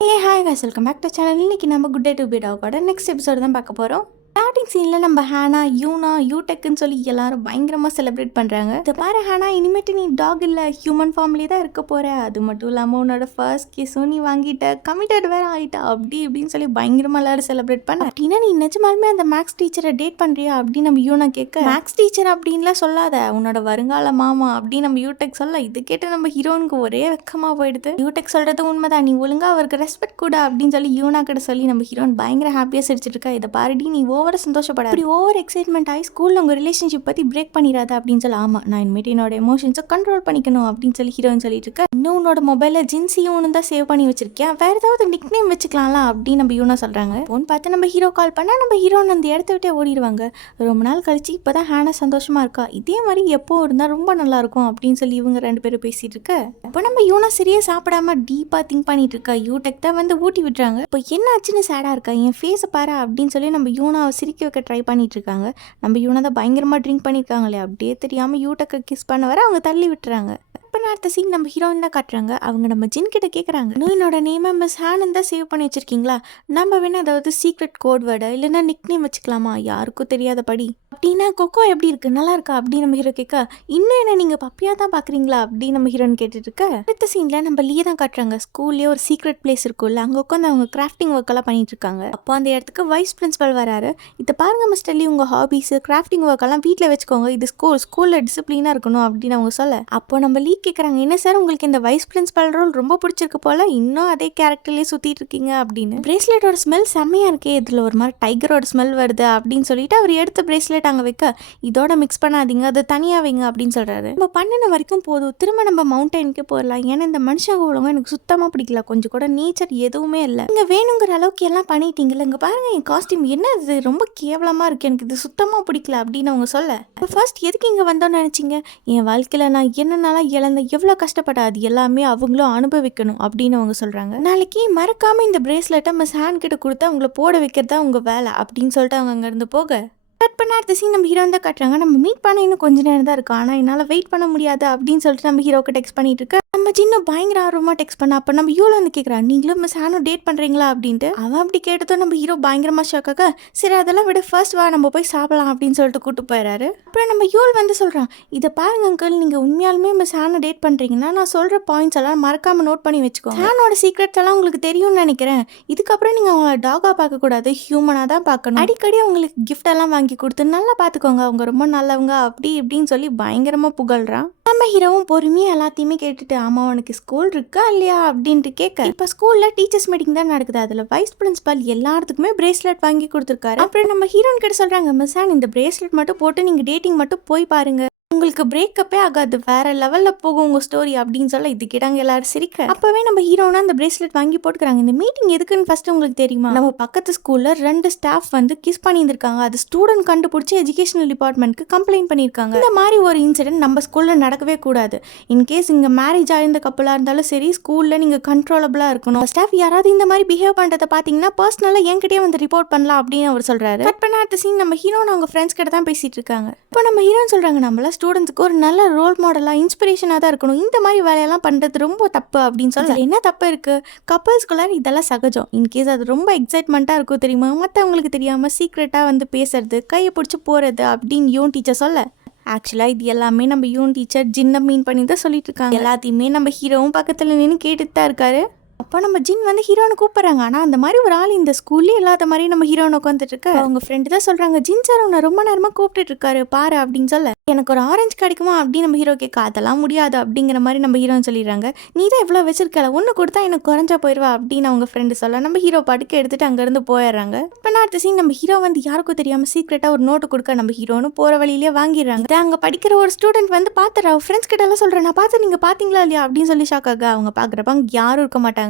Hi guys, welcome back to channel. இன்னைக்கு நம்ம good day to be Dakota next episode தான் பார்க்க போகிறோம். ஸ்டார்டிங் சீனில் நம்ம ஹேனா, யூனா, யூடெக்குன்னு சொல்லி எல்லாரும் பயங்கரமாக செலிப்ரேட் பண்ணுறாங்க. இதை பாரு ஹேனா, இனிமேட்டு நீ டாக் இல்லை ஹியூமன் ஃபார்ம்லேயே தான் இருக்க போகிற. அது மட்டும் இல்லாமல் உன்னோட ஃபர்ஸ்ட் கிஸும் நீ வாங்கிட்ட, கமிட்டட் வேறு ஆகிட்டா அப்படி இப்படின்னு சொல்லி பயங்கரமாக எல்லாரும் செலிப்ரேட் பண்ண. அப்படின்னா நீ நிஜமாலுமே அந்த மேக்ஸ் டீச்சரை டேட் பண்ணுறியா அப்படின்னு நம்ம யூனா கேட்க, மேக்ஸ் டீச்சர் அப்படின்லாம் சொல்லாத, உன்னோட வருங்கால மாமா அப்படின்னு நம்ம யூடெக் சொல்ல. இது கேட்டு நம்ம ஹீரோனுக்கு ஒரே வெக்கமாக போயிடுது. யூடெக் சொல்கிறது உண்மைதான், நீ ஒழுங்காக அவருக்கு ரெஸ்பெக்ட் கூட அப்படின்னு சொல்லி யூனா கிட்ட சொல்லி நம்ம ஹீரோன் பயங்கர ஹாப்பியாக சிரிச்சிட்டு இருக்கா. இதை பாருடி, நீ ஓவர சந்தோஷப்பட, அப்படி ஓவர் எக்ஸைட்மெண்ட் ஆகி ஸ்கூலில் உங்கள் ரிலேஷன்ஷிப் பற்றி பிரேக் பண்ணிடாத அப்படின்னு சொல்லி. ஆமாம், நான் இனிமேட்டு என்னோட எமோஷன்ஸை கண்ட்ரோல் பண்ணிக்கணும் அப்படின்னு சொல்லி ஹீரோயின் சொல்லிட்டு இருக்கேன். இன்னும் உன்னோட மொபைலில் ஜின்சியூன்னு தான் சேவ் பண்ணி வச்சிருக்கேன், வேற ஏதாவது நிக் நேம் வச்சுக்கலாம்ல அப்படின்னு நம்ம யூனா சொல்கிறாங்க. ஃபோன் பார்த்து நம்ம ஹீரோ கால் பண்ணால் நம்ம ஹீரோன் அந்த இடத்த விட்டே ஓடிடுவாங்க. ரொம்ப நாள் கழிச்சு இப்போ தான் ஹேனா சந்தோஷமாக இருக்கா, இதே மாதிரி எப்போ இருந்தால் ரொம்ப நல்லாயிருக்கும் அப்படின்னு சொல்லி இவங்க ரெண்டு பேரும் பேசிகிட்டு இருக்க. இப்போ நம்ம யூனா சரியாக சாப்பிடாம டீப்பாக திங்க் பண்ணிட்டு இருக்கா. யூடெக் தான் வந்து ஊட்டி விட்டுறாங்க. இப்போ என்ன ஆச்சுன்னு சேடாக இருக்கா, என் ஃபேஸை பாரு அப்படின்னு சொல்லி நம்ம யூனாவை சிரிக்க வைக்க ட்ரை பண்ணிட்டு இருக்காங்க. நம்ம யூனா தான் பயங்கரமாக ட்ரிங்க் பண்ணியிருக்காங்களே, அப்படியே தெரியாமல் யூடெக்கை கிஸ் பண்ண வர அவங்க தள்ளி விட்டுறாங்க. இப்போ அடுத்த சீன் நம்ம ஹீரோயின் தான் காட்டுறாங்க. அவங்க நம்ம ஜின் கிட்ட கேட்குறாங்க, இன்னும் என்னோட நேமை மிஸ் ஹேனன் தான் சேவ் பண்ணி வச்சிருக்கீங்களா, நம்ம வேணா அதாவது சீக்ரெட் கோட் வேர்டு இல்லைன்னா நிக் நேம் வச்சுக்கலாமா, யாருக்கும் தெரியாதபடி அப்படின்னா. கொக்கோ எப்படி இருக்கு, நல்லா இருக்கா அப்படின்னு நம்ம ஹீரோ கேட்க, இன்னும் என்ன நீங்கள் பப்பியாக தான் பார்க்குறீங்களா அப்படின்னு நம்ம ஹீரோயின் கேட்டுட்டு இருக்க. அடுத்த சீனில் நம்ம லீ தான் காட்டுறாங்க. ஸ்கூல்லேயே ஒரு சீக்ரெட் பிளேஸ் இருக்கும்ல, அங்கே உட்காந்து அவங்க கிராஃப்டிங் ஒர்க் எல்லாம் பண்ணிட்டு இருக்காங்க. அப்போ அந்த இடத்துக்கு வைஸ் பிரின்சிபல் வராரு. இதை பாருங்க மிஸ்டர் லீ, உங்கள் ஹாபீஸ் கிராஃப்டிங் ஒர்க் எல்லாம் வீட்டில் வச்சுக்கோங்க, இது ஸ்கூலில் டிசிப்ளினாக இருக்கணும் அப்படின்னு அவங்க சொல்ல. அப்போ நம்ம லீ கேட்குறாங்க, என்ன சார் உங்களுக்கு இந்த வைஸ் பிரின்சிபல் ரோல் ரொம்ப பிடிச்சிருக்கு போல, இன்னும் அதே கேரக்டர்லேயே சுற்றிட்டு இருக்கீங்க அப்படின்னு. பிரேஸ்லெட்டோட ஸ்மெல் செம்மையாக இருக்கே, இதில் ஒரு மாதிரி டைகரோட ஸ்மெல் வருது அப்படின்னு சொல்லிட்டு அவர் எடுத்த பிரேஸ்லெட் அங்கே வைக்க, இதோட மிக்ஸ் பண்ணாதீங்க, அது தனியாக வைங்க அப்படின்னு சொல்கிறாரு. நம்ம பண்ணின வரைக்கும் போதும், திரும்ப நம்ம மவுண்டனுக்கே போயிடலாம், ஏன்னா இந்த மனுஷங்க ஒழுங்காக எனக்கு சுத்தமாக பிடிக்கல, கொஞ்சம் கூட நேச்சர் எதுவுமே இல்லை, இங்கே வேணுங்கிற அளவுக்கு எல்லாம் பண்ணிட்டீங்கல்ல, இங்கே பாருங்க என் காஸ்டியூம் என்ன இது ரொம்ப கேவலமாக இருக்குது, எனக்கு இது சுத்தமாக பிடிக்கல அப்படின்னு அவங்க சொல்ல. இப்போ ஃபர்ஸ்ட் எதுக்கு இங்கே வந்தோன்னு நினச்சிங்க, என் வாழ்க்கையில் நான் என்னென்னலாம் இழந்த எவ்வளோ கஷ்டப்பட, அது எல்லாமே அவங்களும் அனுபவிக்கணும் அப்படின்னு அவங்க சொல்கிறாங்க. நாளைக்கு மறக்காமல் இந்த பிரேஸ்லெட்டை மிஸ் ஹேண்ட் கிட்ட கொடுத்து அவங்கள போட வைக்கிறதா உங்கள் வேலை அப்படின்னு சொல்லிட்டு அவங்க அங்கேருந்து போக. கட் பண்ண அடுத்த சீன் நம்ம ஹீரோ தான் காட்டுறாங்க. நம்ம மீட் பண்ண இன்னும் கொஞ்ச நேரம் தான் இருக்கும், ஆனால் என்னால் வெயிட் பண்ண முடியாது அப்படின்னு சொல்லிட்டு நம்ம ஹீரோக்கு டெக்ஸ்ட் பண்ணிட்டு இருக்க. நம்ம சின்ன பயங்கர ஆர்வமாக டெக்ஸ்ட் பண்ண. அப்போ நம்ம ஹீரோ வந்து கேட்குறான், நீங்களும் மிஸ் ஹேனும் டேட் பண்ணுறீங்களா அப்படின்ட்டு. அவன் அப்படி கேட்டதும் நம்ம ஹீரோ பயங்கரமாக ஷாக்காக, சரி அதெல்லாம் விட ஃபர்ஸ்ட் வா நம்ம போய் சாப்பிடலாம் அப்படின்னு சொல்லிட்டு கூட்டு போயிடறாரு. அப்புறம் நம்ம ஹீரோ வந்து சொல்கிறான், இதை பாருங்க அங்கிள், நீங்கள் உண்மையாலுமே மிஸ் ஹேனை டேட் பண்ணுறீங்கன்னா நான் சொல்கிற பாயிண்ட்ஸ் எல்லாம் மறக்காமல் நோட் பண்ணி வச்சுக்கோங்க. ஹேனோட சீக்ரெட்ஸ் எல்லாம் உங்களுக்கு தெரியும்னு நினைக்கிறேன். இதுக்கப்புறம் நீங்கள் அவங்கள டாகாக பார்க்கக்கூடாது, ஹியூமனாக தான் பார்க்கணும். அடிக்கடி அவங்களுக்கு கிஃப்ட் எல்லாம் வாங்கி கொடுத்து நல்லா பார்த்துக்கோங்க, அவங்க ரொம்ப நல்லவங்க அப்படி இப்படின்னு சொல்லி பயங்கரமாக புகழ்றான். நம்ம ஹீரோவும் பொறுமையாக எல்லாத்தையுமே கேட்டுட்டு, ஆமாம் உனக்கு ஸ்கூல் இருக்கா இல்லையா அப்படின்ட்டு கேட்க. இப்போ ஸ்கூலில் டீச்சர்ஸ் மீட்டிங் தான் நடக்குது, அதில் வைஸ் பிரின்சிபல் எல்லாத்துக்குமே பிரேஸ்லெட் வாங்கி கொடுத்துருக்காரு. அப்புறம் நம்ம ஹீரோன் கிட்ட சொல்கிறாங்க, மிஸ் ஹேன் இந்த பிரேஸ்லெட் மட்டும் போட்டு நீங்கள் டேட்டிங் மட்டும் போய் பாருங்க, உங்களுக்கு பிரேக்கப்பே ஆகாது, வேற லெவலில் போகும் உங்கள் ஸ்டோரி அப்படின்னு சொல்ல. இது கேட்டாங்க எல்லாரும் சிரிக்க. அப்போவே நம்ம ஹீரோனா அந்த பிரேஸ்லெட் வாங்கி போட்டுக்கிறாங்க. இந்த மீட்டிங் எதுக்குன்னு ஃபர்ஸ்ட் உங்களுக்கு தெரியுமா, நம்ம பக்கத்து ஸ்கூலில் 2 ஸ்டாஃப் வந்து கிஸ் பண்ணியிருந்திருக்காங்க, அது ஸ்டூடெண்ட் கண்டுபிடிச்சி எஜுகேஷனல் டிபார்ட்மெண்ட்க்கு கம்ப்ளைண்ட் பண்ணியிருக்காங்க. இந்த மாதிரி ஒரு இன்சிடென்ட் நம்ம ஸ்கூலில் நடக்கவே கூடாது. இன்கேஸ் இங்கே மேரேஜ் ஆயிருந்த கப்பலாக இருந்தாலும் சரி, ஸ்கூலில் நீங்கள் கண்ட்ரோலபிளாக இருக்கணும். ஸ்டாஃப் யாராவது இந்த மாதிரி பிஹேவ் பண்ணுறதை பார்த்தீங்கன்னா பர்சனலாக என்கிட்டயே வந்து ரிப்போர்ட் பண்ணலாம் அப்படின்னு அவர் சொல்கிறாரு. கட் பண்ண அடுத்த சீன் நம்ம ஹீரோன் அவங்க ஃப்ரெண்ட்ஸ் கிட்ட தான் பேசிட்டு இருக்காங்க. இப்போ நம்ம ஹீரோன்னு சொல்கிறாங்க, நம்மள ஸ்டூடெண்ட்ஸ்க்கு ஒரு நல்ல ரோல் மாடலாக இன்ஸ்பிரேஷனாக தான் இருக்கணும், இந்த மாதிரி வேலையெல்லாம் பண்ணுறது ரொம்ப தப்பு அப்படின்னு சொல்ல. என்ன தப்பு இருக்குது, கப்பல்ஸ்குள்ளார இதெல்லாம் சகஜம். இன்கேஸ் அது ரொம்ப எக்ஸைட்மெண்ட்டாக இருக்கும் தெரியுமா, மற்றவங்களுக்கு தெரியாமல் சீக்ரெட்டாக வந்து பேசுறது, கையை பிடிச்சி போகிறது அப்படின்னு யூன் டீச்சர் சொல்ல. ஆக்சுவலாக இது எல்லாமே நம்ம யூன் டீச்சர் ஜின்னை மீன் பண்ணி தான் சொல்லிட்டு இருக்காங்க. எல்லாத்தையுமே நம்ம ஹீரோவும் பக்கத்தில் நின்று கேட்டுட்டு தான் இருக்காரு. அப்போ நம்ம ஜின் வந்து ஹீரோனை கூப்பிட்றாங்க. ஆனால் அந்த மாதிரி ஒரு ஆள் இந்த ஸ்கூல்லே இல்லாத மாதிரி நம்ம ஹீரோனை உட்காந்துட்டு இருக்க. அவங்க ஃப்ரெண்டு தான் சொல்கிறாங்க, ஜின் சார் உன்னை ரொம்ப நேரமாக கூப்பிட்டு இருக்காரு பாரு அப்படின்னு சொல்ல. எனக்கு ஒரு ஆரஞ்சு கிடைக்குமா அப்படின்னு நம்ம ஹீரோ கேட்க, அதெல்லாம் முடியாது அப்படிங்கிற மாதிரி நம்ம ஹீரோன்னு சொல்லிடுறாங்க. நீ தான் எவ்வளோ வச்சிருக்கல, ஒன்று கொடுத்தா எனக்கு குறைஞ்சா போயிடுவா அப்படின்னு அவங்க ஃப்ரெண்டு சொல்ல. நம்ம ஹீரோ பாட்டுக்கு எடுத்துட்டு அங்கேருந்து போயிடுறாங்க. இப்போ அடுத்த சீன் நம்ம ஹீரோ வந்து யாருக்கும் தெரியாமல் சீக்ரெட்டாக ஒரு நோட்டு கொடுக்க, நம்ம ஹீரோன்னு போகிற வழியிலே வாங்கிடுறாங்க. அங்கே படிக்கிற ஒரு ஸ்டூடெண்ட் வந்து பார்த்துறா, ஃப்ரெண்ட்ஸ் கிட்ட எல்லாம் சொல்கிறேன், நான் பார்த்து நீங்கள் பார்த்தீங்களா இல்லையா அப்படின்னு சொல்லி ஷாக்காக. அவங்க பார்க்குறப்ப அங்கே யாரும் இருக்க மாட்டாங்க.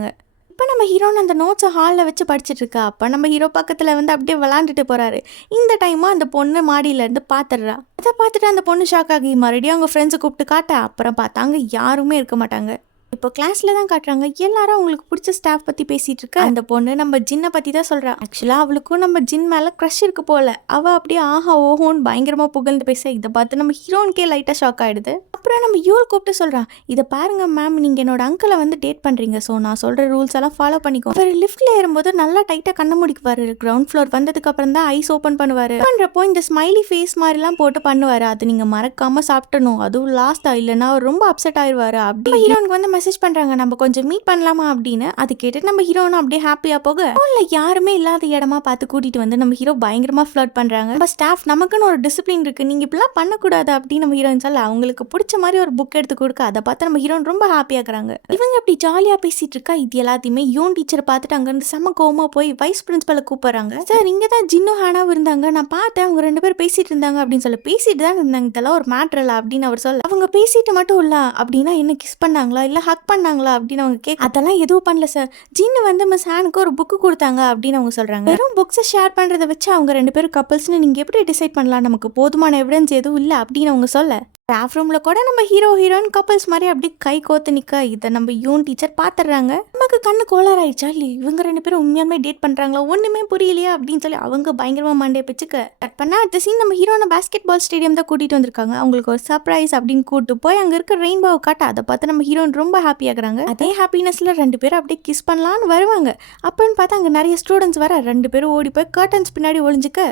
இப்போ நம்ம ஹீரோன்னு அந்த நோட்ஸை ஹாலில் வச்சு படிச்சுட்டு இருக்கா. அப்போ நம்ம ஹீரோ பக்கத்தில் வந்து அப்படியே விளாண்டுட்டு போகிறாரு. இந்த டைமாக அந்த பொண்ணு மாடியிலேருந்து பார்த்துடுறா. அதை பார்த்துட்டு அந்த பொண்ணு ஷாக் ஆகி மறுபடியும் அவங்க ஃப்ரெண்ட்ஸை கூப்பிட்டு காட்ட. அப்புறம் பார்த்தாங்க யாருமே இருக்க மாட்டாங்க. இப்போ கிளாஸ்ல தான் காட்டுறாங்க எல்லாரும் அவங்களுக்கு பிடிச்ச ஸ்டாஃப் பத்தி பேசிட்டு இருக்க அந்த பொண்ணு நம்ம ஜின்னை பத்தி தான் சொல்றா. ஆக்சுவலா அவளுக்கும் நம்ம ஜின் மேல க்ரஷ் இருக்கு போல. அவ அப்படியே ஆஹா ஓஹோன்னு பயங்கரமா புகழ்ந்து பேச இதை பார்த்து நம்ம ஹீரோனுக்கே லைட்டா ஷாக் ஆயிடுது. அப்புறம் நம்ம யூல் கூப்பிட்டு சொல்றான், இதை பாருங்க மேம், நீங்க என்னோட அங்கிளை வந்து டேட் பண்றீங்க, ஸோ நான் சொல்ற ரூல்ஸ் எல்லாம் ஃபாலோ பண்ணிக்கோ. அவர் லிஃப்ட்ல ஏறும்போது நல்லா டைட்டா கண்ண முடிக்குவாரு. கிரவுண்ட் ஃப்ளோர் வந்ததுக்கு அப்புறம் தான் ஐஸ் ஓப்பன் பண்ணுவாரு. பண்றப்போ இந்த ஸ்மைலி ஃபேஸ் மாதிரிலாம் போட்டு பண்ணுவாரு. அது நீங்க மறக்காம சாப்பிட்டணும், அதுவும் லாஸ்டா, இல்லைன்னா ரொம்ப அப்செட் ஆயிடுவாரு. அப்படி ஹீரோனுக்கு வந்து மெசேஜ் பண்றாங்க, நம்ம கொஞ்சம் மீட் பண்ணலாமா அப்படின்னு. அது கேட்டு நம்ம ஹீரோனும் அப்படியே ஹாப்பியா போக யாருமே இல்லாத இடமா பார்த்து கூட்டிட்டு வந்து நம்ம ஹீரோ பயங்கரமா ஃப்ளர்ட் பண்றாங்க. நம்ம ஸ்டாஃப் நமக்குன்னு ஒரு டிசிப்ளின் இருக்கு, நீங்க இப்படிலாம் பண்ணக்கூடாது அப்படின்னு நம்ம ஹீரோயின் சொல்ல அவங்களுக்கு பிடிச்ச மாதிரி ஒரு புக் எடுத்து கொடுக்க அதை பார்த்து நம்ம ஹீரோன் ரொம்ப ஹாப்பியாக்குறாங்க. இவங்க அப்படி ஜாலியா பேசிட்டு இருக்கா. இது எல்லாத்தையுமே யூன் டீச்சர் பார்த்துட்டு அங்கிருந்து செம கோவமா போய் வைஸ் பிரின்சிபலை கூப்பிடுறாங்க. சார் இங்க தான் ஜின்னும் ஹானாவும் இருந்தாங்க, நான் பார்த்தேன் அவங்க 2 பேரும் பேசிட்டு இருந்தாங்க அப்படின்னு சொல்ல. பேசிட்டு தான் இருந்தாங்க, இதெல்லாம் ஒரு மேட்டர் இல்ல அப்படின்னு அவர் சொல்ல. அவங்க பேசிட்டு மட்டும் இல்ல அப்படின்னா என்ன கிஸ் பண்ணாங்களா இல்ல ஹக் பண்ணாங்களா அப்படின்னு அவங்க கேட்க, அதெல்லாம் எதுவும் பண்ணல சார், ஜின்னு வந்து மிஸ் ஹானுக்கு ஒரு புக்கு கொடுத்தாங்க அப்படின்னு அவங்க சொல்றாங்க. வெறும் புக்ஸை ஷேர் பண்றதை வச்சு அவங்க 2 பேரும் கப்பல்ஸ்னு நீங்க எப்படி டிசைட் பண்ணலாம், நமக்கு போதுமான எவிடன்ஸ் எதுவும் இல்லை அப்படின்னு அவங்க சொல்ல. ஸ்டாஃப் ரூம்ல கூட நம்ம ஹீரோ ஹீரோயின் கப்பல்ஸ் மாதிரி அப்படி கை கோத்து நிக்க இதை நம்ம யூன் டீச்சர் பாத்துறாங்க. நமக்கு கண்ணு கோளாறு ஆயிடுச்சா இல்லை இவங்க 2 பேரும் உண்மையாலுமே டேட் பண்றாங்களா ஒண்ணுமே புரியலையா அப்படின்னு சொல்லி அவங்க பயங்கரமா மண்டே பிச்சுக்க. கட் பண்ணா அடுத்த சீன் நம்ம ஹீரோனை பாஸ்கெட் பால் ஸ்டேடியம் தான் கூட்டிட்டு வந்திருக்காங்க. அவங்களுக்கு ஒரு சர்ப்ரைஸ் அப்படின்னு கூட்டு போய் அங்க இருக்க ரெயின்போவை காட்ட அதை பார்த்து நம்ம ஹீரோயின் ரொம்ப ஹாப்பி ஆகுறாங்க. அதே ஹாப்பினஸ்ல 2 பேரும் அப்படியே கிஸ் பண்ணலான்னு வருவாங்க. அப்பன்னு பார்த்தா அங்க நிறைய ஸ்டூடெண்ட்ஸ் வர 2 பேரும் ஓடி போய் கர்டன்ஸ் பின்னாடி ஒளிஞ்சுக்க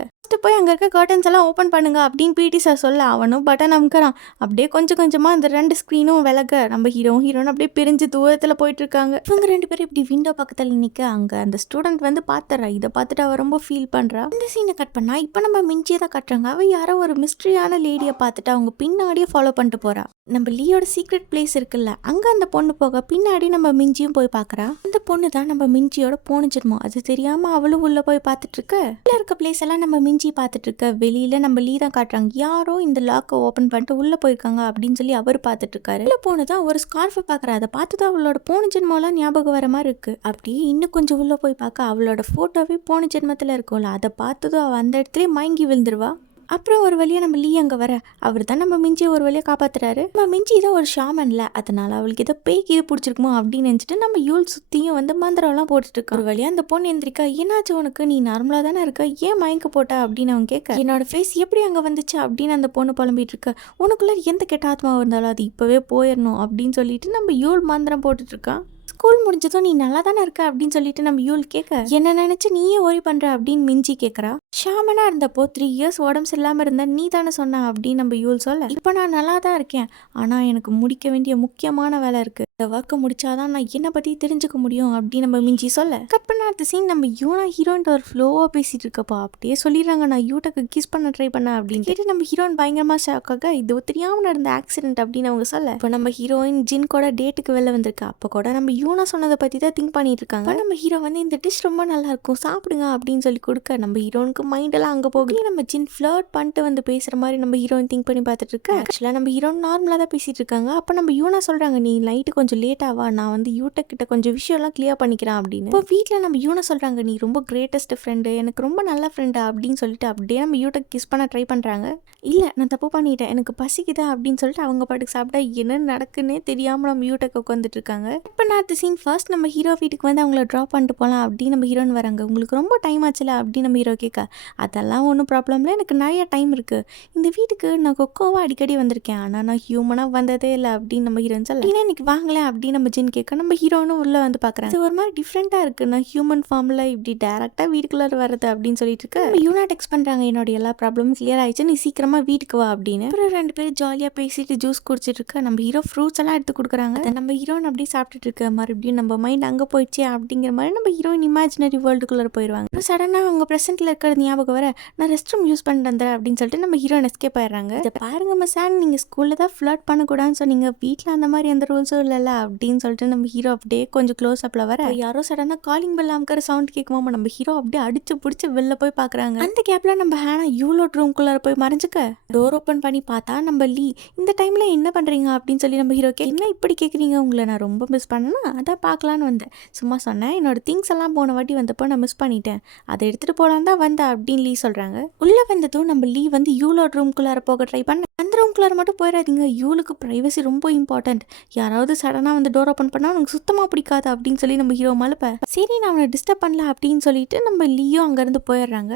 போய் அங்கே இருக்க கர்டன்ஸ் எல்லாம் ஓப்பன் பண்ணுங்க அப்படின்னு பிடி சார் சொல்ல அவனும் பட்டன் அமுக்கிறான். அப்படியே கொஞ்சம் கொஞ்சமாக அந்த 2 ஸ்க்ரீனும் விலக நம்ம ஹீரோன்னு அப்படியே பிரிஞ்சு தூரத்தில் போயிட்டு இருக்காங்க. இவங்க 2 பேரும் இப்படி விண்டோ பக்கத்தில் நிற்க அங்கே அந்த ஸ்டூடெண்ட் வந்து பார்த்துறா. இதை பார்த்துட்டு அவ ரொம்ப ஃபீல் பண்ணுறா. இந்த சீனை கட் பண்ணா இப்போ நம்ம மிஞ்சியை தான் கட்டுறாங்க. அவள் யாரோ ஒரு மிஸ்ட்ரியான லேடியை பார்த்துட்டு அவங்க பின்னாடியே ஃபாலோ பண்ணிட்டு போறா. நம்ம லீயோட சீக்ரெட் பிளேஸ் இருக்குல்ல, அங்கே அந்த பொண்ணு போக பின்னாடி நம்ம மிஞ்சியும் போய் பார்க்குறா. அந்த பொண்ணு தான் நம்ம மிஞ்சியோட போனிச்சிருமோ அது தெரியாமல் அவளும் உள்ளே போய் பார்த்துட்டு இருக்க. உள்ள இருக்க பிளேஸ் எல்லாம் நம்ம மிஞ்சி பார்த்துட்டு இருக்க. வெளியில நம்ம லீ தான் காட்டுறாங்க, யாரோ இந்த லாக்கை ஓப்பன் பண்ணிட்டு உள்ள போயிருக்காங்க அப்படின்னு சொல்லி அவர் பார்த்துட்டு இருக்காரு. உள்ள போனதான் ஒரு ஸ்கார்ஃபை பார்க்குறா. அதை பார்த்துதான் அவளோட போன ஜென்மம்லாம் ஞாபகம் வர மாதிரி இருக்கு. அப்படியே இன்னும் கொஞ்சம் உள்ள போய் பார்க்க அவளோட போட்டோவே போன ஜென்மத்தில் இருக்கும்ல, அதை பார்த்ததும் அவள் அந்த இடத்துல மயங்கி விழுந்துருவா. அப்புறம் ஒரு வழியாக நம்ம லீ அங்கே வர அவர் தான் நம்ம மிஞ்சியை ஒரு வழியாக காப்பாற்றுறாரு. நம்ம மிஞ்சி தான் ஒரு ஷாமன்ல, அதனால அவளுக்கு ஏதோ பேய்க்கு இது பிடிச்சிருக்குமோ அப்படின்னு நினச்சிட்டு நம்ம யூல் சுற்றியும் வந்து மந்திரம்லாம் போட்டுட்டு இருக்கோம். ஒரு வழியாக அந்த பொண்ணு எந்திரிக்கா, என்னாச்சு உனக்கு, நீ நார்மலாக தானே இருக்க, ஏன் மயங்க போட்டா அப்படின்னு அவன் கேட்க, என்னோட ஃபேஸ் எப்படி அங்கே வந்துச்சு அப்படின்னு அந்த பொண்ணு புலம்பிட்டு இருக்க. உனக்குள்ள எந்த கெட்ட ஆத்மாவும் இருந்தாலும் அது இப்போவே போயிடணும் அப்படின்னு சொல்லிட்டு நம்ம யூல் மந்திரம் போட்டுட்டு இருக்கான். ஸ்கூல் முடிஞ்சதும் நீ நல்லா தானே இருக்க அப்படின்னு சொல்லிட்டு நம்ம யூல் கேட்க, என்ன நினைச்சு நீயே ஓரி பண்ற அப்படின்னு மிஞ்சி கேட்கறா. ஷாமனா இருந்தப்போ 3 இயர்ஸ் உடம்பு இல்லாம இருந்த நீ தானே சொன்ன அப்படின்னு நம்ம யூல் சொல்ல, இப்போ நான் நல்லா தான் இருக்கேன், ஆனா எனக்கு முடிக்க வேண்டிய முக்கியமான வேலை இருக்கு, இந்த ஒர்க்கை முடிச்சாதான் நான் என்னை பத்தி தெரிஞ்சுக்க முடியும் அப்படின்னு நம்ம மிஞ்சி சொல்ல. கட் பண்ண அடுத்த சீன் நம்ம யூனா ஹீரோன்ட்டு ஒரு ஃப்ளோவா பேசிட்டு இருக்கப்போ அப்படியே சொல்லிடுறாங்க, நான் யூட்டக்கு கிஸ் பண்ண ட்ரை பண்ண அப்படின்னு கேட்டு நம்ம ஹீரோயின் பயங்கரமா ஷாக்காக இது தெரியாம நடந்த ஆக்சிடென்ட் அப்படின்னு அவங்க சொல்ல. இப்போ நம்ம ஹீரோயின் ஜின் கூட டேட்டுக்கு வெளில வந்திருக்கா. அப்போ கூட நம்ம யூனா சொன்னதை பத்தி தான் திங்க் பண்ணிட்டு இருக்காங்க. நம்ம ஹீரோ வந்து இந்த டிஷ் ரொம்ப நல்லா இருக்கும் சாப்பிடுங்க அப்படின்னு சொல்லி கொடுக்க நம்ம ஹீரோனுக்கு மைண்ட் எல்லாம் அங்க போகுது. நம்ம ஜின் ஃப்ளர்ட் பண்ணிட்டு வந்து பேசுற மாதிரி நம்ம ஹீரோயின் திங்க் பண்ணி பார்த்துட்டு இருக்க. ஆக்சுவலா நம்ம ஹீரோயின் நார்மலா தான் பேசிட்டு இருக்காங்க. அப்ப நம்ம யூனா சொல்றாங்க, நீ நைட்டு கொஞ்சம் லேட்டாவா, நான் வந்து யூடெக் கிட்ட கொஞ்சம் விஷயம் எல்லாம் கிளியர் பண்ணிக்கிறேன் அப்படின்னு. இப்போ வீட்டுல நம்ம யூனா சொல்றாங்க, நீ ரொம்ப கிரேட்டஸ்ட் ஃப்ரெண்டு, எனக்கு ரொம்ப நல்ல ஃப்ரெண்டா அப்படின்னு சொல்லிட்டு அப்படியே நம்ம யூடெக் கிஸ் பண்ண ட்ரை பண்றாங்க. இல்ல நான் தப்பு பண்ணிட்டேன், எனக்கு பசிக்குதா அப்படின்னு சொல்லிட்டு அவங்க பாட்டுக்கு சாப்பிட்டா என்ன நடக்குன்னே தெரியாம நம்ம யூடெக் உட்காந்துட்டு இருக்காங்க. இப்போ நான் சீன் ஃபர்ஸ்ட் நம்ம ஹீரோ வீட்டுக்கு வந்து அவங்கள ட்ராப் பண்ணிட்டு போகலாம் அப்படின்னு நம்ம ஹீரோயின் வராங்க. உங்களுக்கு ரொம்ப டைம் ஆச்சுல அப்படின்னு நம்ம ஹீரோ கேட்க, அதெல்லாம் ஒன்றும் ப்ராப்ளம் இல்லை, எனக்கு நிறைய டைம் இருக்குது, இந்த வீட்டுக்கு நான் கொக்கோவாக அடிக்கடி வந்திருக்கேன், ஆனால் நான் ஹியூமனாக வந்ததே இல்லை அப்படின்னு நம்ம ஹீரோயின் சொல்ல, ஏன்னா இன்னைக்கு வாங்கல அப்படின்னு நம்ம ஜின் கேட்க நம்ம ஹீரோனும் உள்ளே வந்து பார்க்குறாங்க. ஒரு மாதிரி டிஃப்ரெண்ட்டாக இருக்குது, நான் ஹியூமன் ஃபார்மில் இப்படி டேரெக்டாக வீட்டுக்குள்ளே வருது அப்படின்னு சொல்லிட்டு இருக்க. நம்ம யூனா டெக்ஸ்ட் பண்ணுறாங்க, என்னோட எல்லா ப்ராப்ளமும் கிளியர் ஆயிடுச்சு, நீ சீக்கிரமாக வீட்டுக்கு வா அப்படின்னு. அப்புறம் 2 பேரும் ஜாலியாக பேசிட்டு ஜூஸ் குடிச்சிட்டு இருக்க. நம்ம ஹீரோ ஃப்ரூட்ஸ் எல்லாம் எடுத்து கொடுக்குறாங்க. நம்ம ஹீரோன் அப்படியே சாப்பிட்டுட்டு இருக்க. மறுபடியும் நம்ம மைண்ட் அங்கே போயிடுச்சு அப்படிங்கிற மாதிரி நம்ம ஹீரோயின் இமேஜினரி வேர்ல்டுக்குள்ளே போயிடுவாங்க. அப்புறம் சடனாக அவங்க ப்ரெசென்ட்டில் இருக்கிறது ஞாபகம் வர, நான் ரெஸ்ட் ரூம் யூஸ் பண்ணிட்டு வந்தேன் அப்படின்னு சொல்லிட்டு நம்ம ஹீரோயின் எஸ்கேப் ஆயிடுறாங்க. இதை பாருங்க மிஸ்ஸான், நீங்கள் ஸ்கூலில் தான் ஃப்ளர்ட் பண்ணக்கூடாதுன்னு சொன்னீங்க, வீட்டில் அந்த மாதிரி எந்த ரூல்ஸும் இல்லைல்ல அப்படின்னு சொல்லிட்டு நம்ம ஹீரோ அப்படியே கொஞ்சம் க்ளோஸ் அப்பில் வர, யாரோ சடனாக காலிங் பெல் அமுக்கிற சவுண்ட் கேட்கும்போது நம்ம ஹீரோ அப்படியே அடிச்சு பிடிச்சி வெளில போய் பார்க்குறாங்க. அந்த கேப்பில் நம்ம ஹேனா யூலோட் ரூம்குள்ளே போய் மறைஞ்சுக்க டோர் ஓப்பன் பண்ணி பார்த்தா நம்ம லீ. இந்த டைமில் என்ன பண்ணுறீங்க அப்படின்னு சொல்லி நம்ம ஹீரோ என்ன இப்படி கேட்குறீங்க, உங்களை நான் ரொம்ப மிஸ் பண்ணேன்னா அதான் பார்க்கலான்னு வந்தேன், சும்மா சொன்னேன், என்னோட திங்ஸ் எல்லாம் போன வாட்டி வந்தப்போ நான் மிஸ் பண்ணிட்டேன், அதை எடுத்துகிட்டு போகலான் தான் வந்தேன் அப்படின்னு லீ சொல்கிறாங்க. உள்ளே வந்ததும் நம்ம லீ வந்து யூலோட ரூம்குள்ளார போக ட்ரை பண்ண, அந்த ரூம்குள்ளார மட்டும் போயிடாதீங்க, யூலுக்கு ப்ரைவசி ரொம்ப இம்பார்ட்டன்ட், யாராவது சடனாக சடனாக வந்து டோர் ஓப்பன் பண்ணால் உனக்கு சுத்தமாக பிடிக்காது அப்படின்னு சொல்லி நம்ம ஹீரோ மழுப்ப சரி நான் அவனை டிஸ்டர்ப் பண்ணல அப்படின்னு சொல்லிட்டு நம்ம லீயும் அங்கேருந்து போயிடுறாங்க.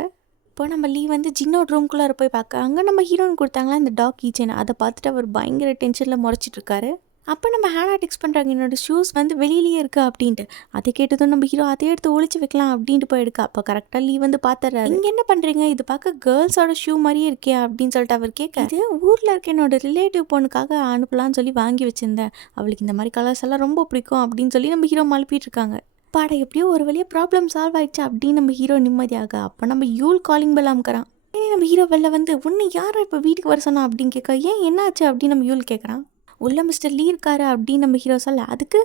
இப்போ நம்ம லீ வந்து ஜின்னோட ரூம்குள்ளார போய் பார்க்க அங்கே நம்ம ஹீரோயின் கொடுத்தாங்களா இந்த டாக் கீச்சன், அதை பார்த்துட்டு அவர் பயங்கர டென்ஷனில் முறைச்சிட்டு இருக்காரு. அப்போ நம்ம ஹேனா டெக்ஸ்ட் பண்ணுறாங்க என்னோட ஷூஸ் வந்து வெளியிலேயே இருக்கா அப்படின்ட்டு. அதை கேட்டதும் நம்ம ஹீரோ அதை எடுத்து ஒழிச்சு வைக்கலாம் அப்படின்ட்டு போயிடுக்கா. அப்போ கரெக்டாக லீ வந்து பார்த்துறாரு. இங்கே என்ன பண்ணுறீங்க, இது பார்க்க கேர்ள்ஸோட ஷூ மாதிரியே இருக்கே அப்படின்னு சொல்லிட்டு அவர் கேட்க இது ஊரில் இருக்க என்னோட ரிலேட்டிவ் பொண்ணுக்காக அனுப்பலான்னு சொல்லி வாங்கி வச்சிருந்தேன், அவளுக்கு இந்த மாதிரி கலர்ஸ் எல்லாம் ரொம்ப பிடிக்கும் அப்படின்னு சொல்லி நம்ம ஹீரோ மழுப்பிட்டு இருக்காங்க. பாட எப்படியோ ஒரு வழியாக ப்ராப்ளம் சால்வ் ஆயிடுச்சு அப்படின்னு நம்ம ஹீரோ நிம்மதியாக. அப்போ நம்ம யூல் காலிங் பெல் அமுக்கிறான். நம்ம ஹீரோ வெளில வந்து உன்னை யாரை இப்போ வீட்டுக்கு வர சொன்னா அப்படின்னு கேட்க ஏன் என்னாச்சு அப்படின்னு நம்ம யூல் கேட்குறான். உள்ள மிஸ்டர் லீ இருக்காரு அப்படின்னு நம்ம ஹீரோ சொல்ல அதுக்கு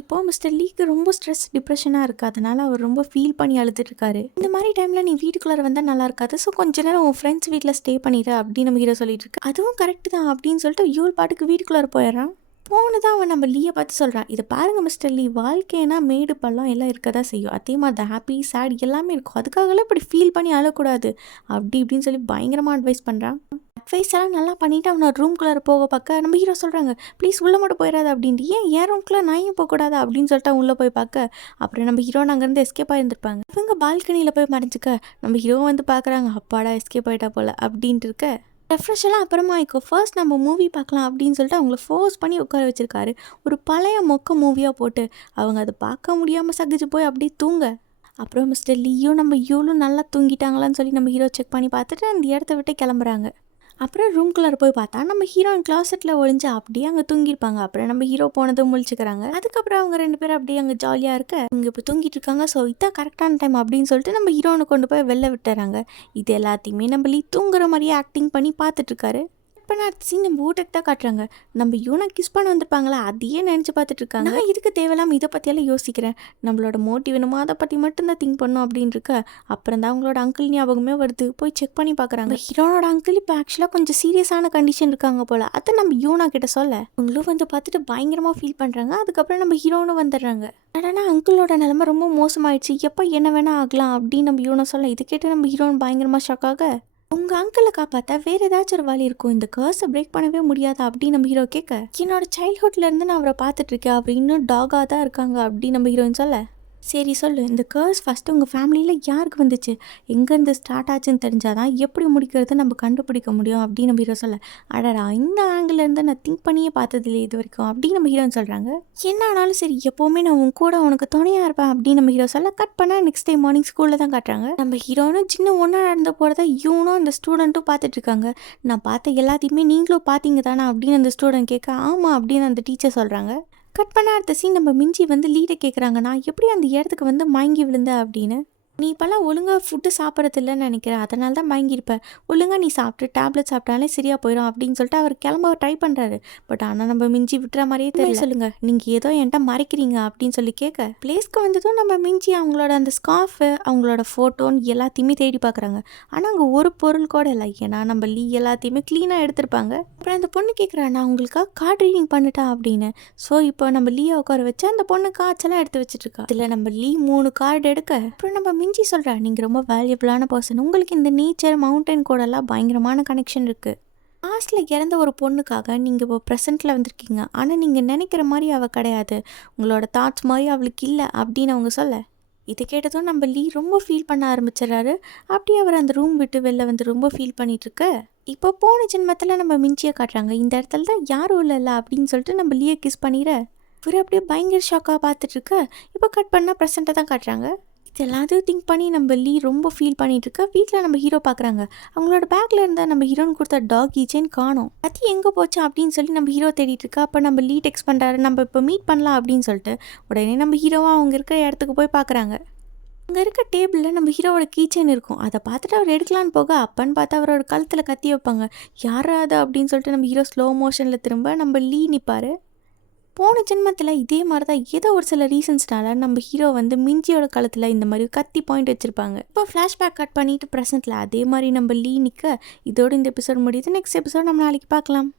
இப்போது மிஸ்டர் லீக்கு ரொம்ப ஸ்ட்ரெஸ் டிப்ரெஷனாக இருக்குது, அதனால அவர் ரொம்ப ஃபீல் பண்ணி அழுதுட்டு இருக்காரு. இந்த மாதிரி டைமில் நீ வீட்டுக்குள்ளே வந்தால் நல்லா இருக்காது, ஸோ கொஞ்ச நேரம் உன் ஃப்ரெண்ட்ஸ் வீட்டில் ஸ்டே பண்ணிடு அப்படின்னு நம்ம ஹீரோ சொல்லிட்டு இருக்கு. அதுவும் கரெக்டு தான் அப்படின்னு சொல்லிட்டு யூல் பாட்டுக்கு வீட்டுக்குள்ளே போயிடுறான். போனதான் அவன் நம்ம லீயை பார்த்து சொல்கிறான், இதை பாருங்கள் மிஸ்டர் லீ, வாழ்க்கைனா மேடு பள்ளம் எல்லாம் இருக்க தான் செய்யும், அதே மாதிரி தான் ஹாப்பி சேட் எல்லாமே இருக்கும், அதுக்காகலாம் இப்படி ஃபீல் பண்ணி அழக்கூடாது அப்படி இப்படின்னு சொல்லி பயங்கரமாக அட்வைஸ் பண்ணுறான். அட்வைஸ் எல்லாம் நல்லா பண்ணிவிட்டு அவனோட ரூம்குள்ளார போக பார்க்க நம்ம ஹீரோ சொல்கிறாங்க ப்ளீஸ் உள்ளே மட்டும் போயிடாது அப்படின்ட்டு. ஏன் என் ரூம்குள்ளே நான் ஏன் போகக்கூடாது அப்படின்னு சொல்லிட்டு உள்ளே போய் பார்க்க அப்புறம் நம்ம ஹீரோ அங்கேருந்து எஸ்கேப் ஆகிருந்துருப்பாங்க. இவங்க பால்கனியில் போய் மறைஞ்சிக்க நம்ம ஹீரோ வந்து பார்க்குறாங்க, அப்பாடா எஸ்கேப் ஆகிட்டா போல் அப்படின்ட்டு இருக்க. ரெஃப்ரெஷ் எல்லாம் அப்புறமா ஆயிக்கோ, ஃபர்ஸ்ட் நம்ம மூவி பார்க்கலாம் அப்படின்னு சொல்லிட்டு அவங்கள ஃபோர்ஸ் பண்ணி உட்கார வச்சிருக்காரு. ஒரு பழைய மொக்க மூவியாக போட்டு அவங்க அதை பார்க்க முடியாமல் சகிச்சு போய் அப்படியே தூங்க. அப்புறம் மிஸ்டர் லீயும் நம்ம யூலும் நல்லா தூங்கிட்டாங்களான்னு சொல்லி நம்ம ஹீரோ செக் பண்ணி பார்த்துட்டு அந்த இடத்த விட்டு கிளம்புறாங்க. அப்புறம் ரூம்குள்ளார போய் பார்த்தா நம்ம ஹீரோயின் கிளாசெட்டில் ஒழிஞ்சு அப்படியே அங்கே தூங்கியிருப்பாங்க. அப்புறம் நம்ம ஹீரோ போனதும் முழிச்சுக்கிறாங்க. அதுக்கப்புறம் அவங்க 2 பேரும் அப்படியே அங்கே ஜாலியாக இருக்க இங்கே இப்போ தூங்கிட்டு இருக்காங்க. ஸோ இதான் கரெக்டான டைம் அப்படின்னு சொல்லிட்டு நம்ம ஹீரோனை கொண்டு போய் வெளில விட்டுறாங்க. இது எல்லாத்தையுமே நம்ம லீ தூங்குற மாதிரியே ஆக்டிங் பண்ணி பார்த்துட்ருக்காரு. இப்போ நான் சீன் நம்ம ஊட்டக்கு தான் காட்டுறாங்க. நம்ம யூனை கிஸ் பண்ண வந்திருப்பாங்களா அதையே நினச்சி பார்த்துட்டு இருக்காங்க. நான் இதுக்கு தேவையில்லாமல் இதை பற்றியெல்லாம் யோசிக்கிறேன், நம்மளோட மோட்டிவ் என்னமோ அதை பற்றி மட்டும்தான் திங்க் பண்ணோம் அப்படின்னு இருக்க. அப்புறம் தான் அவங்களோட அங்கிள் ஞாபகமே வருது. போய் செக் பண்ணி பார்க்குறாங்க. ஹீரோனோட அங்கிள் இப்போ ஆக்சுவலாக கொஞ்சம் சீரியஸான கண்டிஷன் இருக்காங்க போல். அதை நம்ம யூனா கிட்ட சொல்ல அவங்களும் வந்து பார்த்துட்டு பயங்கரமாக ஃபீல் பண்ணுறாங்க. அதுக்கப்புறம் நம்ம ஹீரோனும் வந்துடுறாங்க. ஆனால் அங்கிளோட நிலைமை ரொம்ப மோசமாயிடுச்சு, எப்போ என்ன வேணால் ஆகலாம் அப்படின்னு நம்ம யூனை சொல்ல இது கேட்டு நம்ம ஹீரோன் பயங்கரமாக ஷாக்காக உங்கள் அங்கிளை காப்பாற்ற வேறு ஏதாச்சும் ஒரு வழி இருக்கும், இந்த கர்ஸை பிரேக் பண்ணவே முடியாதா அப்படின்னு நம்ம ஹீரோ கேட்க என்னோட சைல்ட்ஹுட்லேருந்து நான் அவரை பார்த்துட்ருக்கேன், அவர் இன்னும் டாகாக தான் இருக்காங்க அப்படின்னு நம்ம ஹீரோயின் சொல்ல சரி சொல்லு, இந்த கர்ஸ் ஃபஸ்ட்டு உங்கள் ஃபேமிலியில் யாருக்கு வந்துச்சு, எங்கேருந்து ஸ்டார்ட் ஆச்சுன்னு தெரிஞ்சாதான் எப்படி முடிக்கிறது நம்ம கண்டுபிடிக்க முடியும் அப்படின்னு நம்ம ஹீரோ சொல்ல அடடா இந்த ஆங்கிலேருந்து நான் திங்க் பண்ணியே பார்த்ததில்லை இது வரைக்கும் அப்படின்னு நம்ம ஹீரோன்னு சொல்கிறாங்க. என்ன ஆனாலும் சரி எப்போவுமே நான் உன் கூட உனக்கு துணையாக இருப்பேன் அப்படின்னு நம்ம ஹீரோ சொல்ல கட் பண்ணால் நெக்ஸ்ட் டே மார்னிங் ஸ்கூலில் தான் காட்டுறாங்க. நம்ம ஹீரோனும் சின்ன ஒன்றா நடந்து போகிறத இவனும் அந்த ஸ்டூடெண்ட்டும் பார்த்துட்ருக்காங்க. நான் பார்த்த எல்லாத்தையுமே நீங்களும் பார்த்தீங்க தானே அப்படின்னு அந்த ஸ்டூடெண்ட் கேட்க ஆமாம் அப்படின்னு அந்த டீச்சர் சொல்கிறாங்க. கட் பண்ண அடுத்த சீன் நம்ம மிஞ்சி வந்து லீடை கேட்குறாங்க, நான் எப்படி அந்த இடத்துக்கு வந்து மயங்கி விழுந்த அப்படின்னு. நீ இப்போல்லாம் ஒழுங்காக ஃபுட்டு சாப்பிட்றதில்லன்னு நினைக்கிறேன், அதனால தான் மயங்கியிருப்ப, ஒழுங்காக நீ சாப்பிட்டு டேப்லெட் சாப்பிட்டாலே சரியாக போயிடும் அப்படின்னு சொல்லிட்டு அவர் கிளம்ப ட்ரை பண்ணுறாரு. பட் ஆனால் நம்ம மிஞ்சி விட்டுற மாதிரியே தெரியல. சொல்லுங்கள் நீங்கள் ஏதோ என்கிட்ட மறைக்கிறீங்க அப்படின்னு சொல்லி கேட்க பிளேஸ்க்கு வந்ததும் நம்ம மிஞ்சி அவங்களோட அந்த ஸ்கார்ஃபு அவங்களோட ஃபோட்டோன்னு எல்லாத்தையுமே தேடி பார்க்குறாங்க. ஆனால் அங்கே ஒரு பொருள் கூட இல்லை, ஏன்னா நம்ம லீ எல்லாத்தையுமே க்ளீனாக எடுத்திருப்பாங்க. அப்புறம் அந்த பொண்ணு கேட்குறா நான் உங்களுக்காக கார்டு ரீடிங் பண்ணிட்டேன் அப்படின்னு. ஸோ இப்போ நம்ம லீயை உட்கார வச்சு அந்த பொண்ணு காய்ச்சலாம் எடுத்து வச்சுட்ருக்கா. இதில் நம்ம லீ 3 கார்டு எடுக்க அப்புறம் நம்ம மிஞ்சி சொல்கிறா நீங்கள் ரொம்ப வேல்யூபிளான பர்சன், உங்களுக்கு இந்த நேச்சர் மவுண்டன் கூடலாம் பயங்கரமான கனெக்ஷன் இருக்குது. பாஸ்டில் இறந்த ஒரு பொண்ணுக்காக நீங்கள் இப்போ ப்ரெசென்ட்டில் வந்திருக்கீங்க, ஆனால் நீங்கள் நினைக்கிற மாதிரி அவள் கிடையாது, உங்களோட தாட்ஸ் மாதிரி அவளுக்கு இல்லை அப்படின்னு அவங்க சொல்ல இதை கேட்டதும் நம்ம லீ ரொம்ப ஃபீல் பண்ண ஆரம்பிச்சிடறாரு. அப்படியே அவர் அந்த ரூம் விட்டு வெளில வந்து ரொம்ப ஃபீல் பண்ணிகிட்ருக்க இப்போ போன ஜென்மத்தில் நம்ம மிஞ்சியை காட்டுறாங்க. இந்த இடத்துல தான் யாரும் இல்லை அப்படின்னு சொல்லிட்டு நம்ம லீயை கிஸ் பண்ணிடுற இவர் அப்படியே பயங்கர ஷாக்காக பார்த்துட்ருக்க. இப்போ கட் பண்ணால் ப்ரெசென்ட்டை தான் காட்டுறாங்க. இது எல்லாத்தையும் திங்க் பண்ணி நம்ம லீ ரொம்ப ஃபீல் பண்ணிகிட்ருக்க வீட்டில் நம்ம ஹீரோ பார்க்குறாங்க. அவங்களோட பேக்கில் இருந்தால் நம்ம ஹீரோன்னு கொடுத்த டாக் கீச்சைன் காணோம், அது எங்கே போச்சு அப்படின்னு சொல்லி நம்ம ஹீரோ தேடிட்டு இருக்கா. அப்போ நம்ம லீ டெக்ஸ்ட் பண்ணுறாரு நம்ம இப்போ மீட் பண்ணலாம் அப்படின்னு சொல்லிட்டு உடனே நம்ம ஹீரோவாக அவங்க இருக்கிற இடத்துக்கு போய் பார்க்குறாங்க. அங்கே இருக்க டேபிளில் நம்ம ஹீரோவோட கீச்சைன் இருக்கும், அதை பார்த்துட்டு அவர் எடுக்கலான்னு போக அப்பன்னு பார்த்தா அவரோட கழுத்தில் கத்தி வைப்பாங்க. யாராவது அப்படின்னு சொல்லிட்டு நம்ம ஹீரோ ஸ்லோ மோஷனில் திரும்ப நம்ம லீ நிற்பார். போன ஜென்மத்தில் இதே மாதிரி தான் ஏதோ ஒரு சில ரீசன்ஸ்னால நம்ம ஹீரோ வந்து மிஞ்சியோட காலத்தில் இந்த மாதிரி கத்தி பாயிண்ட் வச்சுருப்பாங்க. இப்போ ஃப்ளாஷ்பேக் கட் பண்ணிவிட்டு ப்ரெசென்ட்டில் அதே மாதிரி நம்ம லீ நிற்க இதோட இந்த எபிசோட் முடியுது. நெக்ஸ்ட் எபிசோட் நம்ம நாளைக்கு பார்க்கலாம்.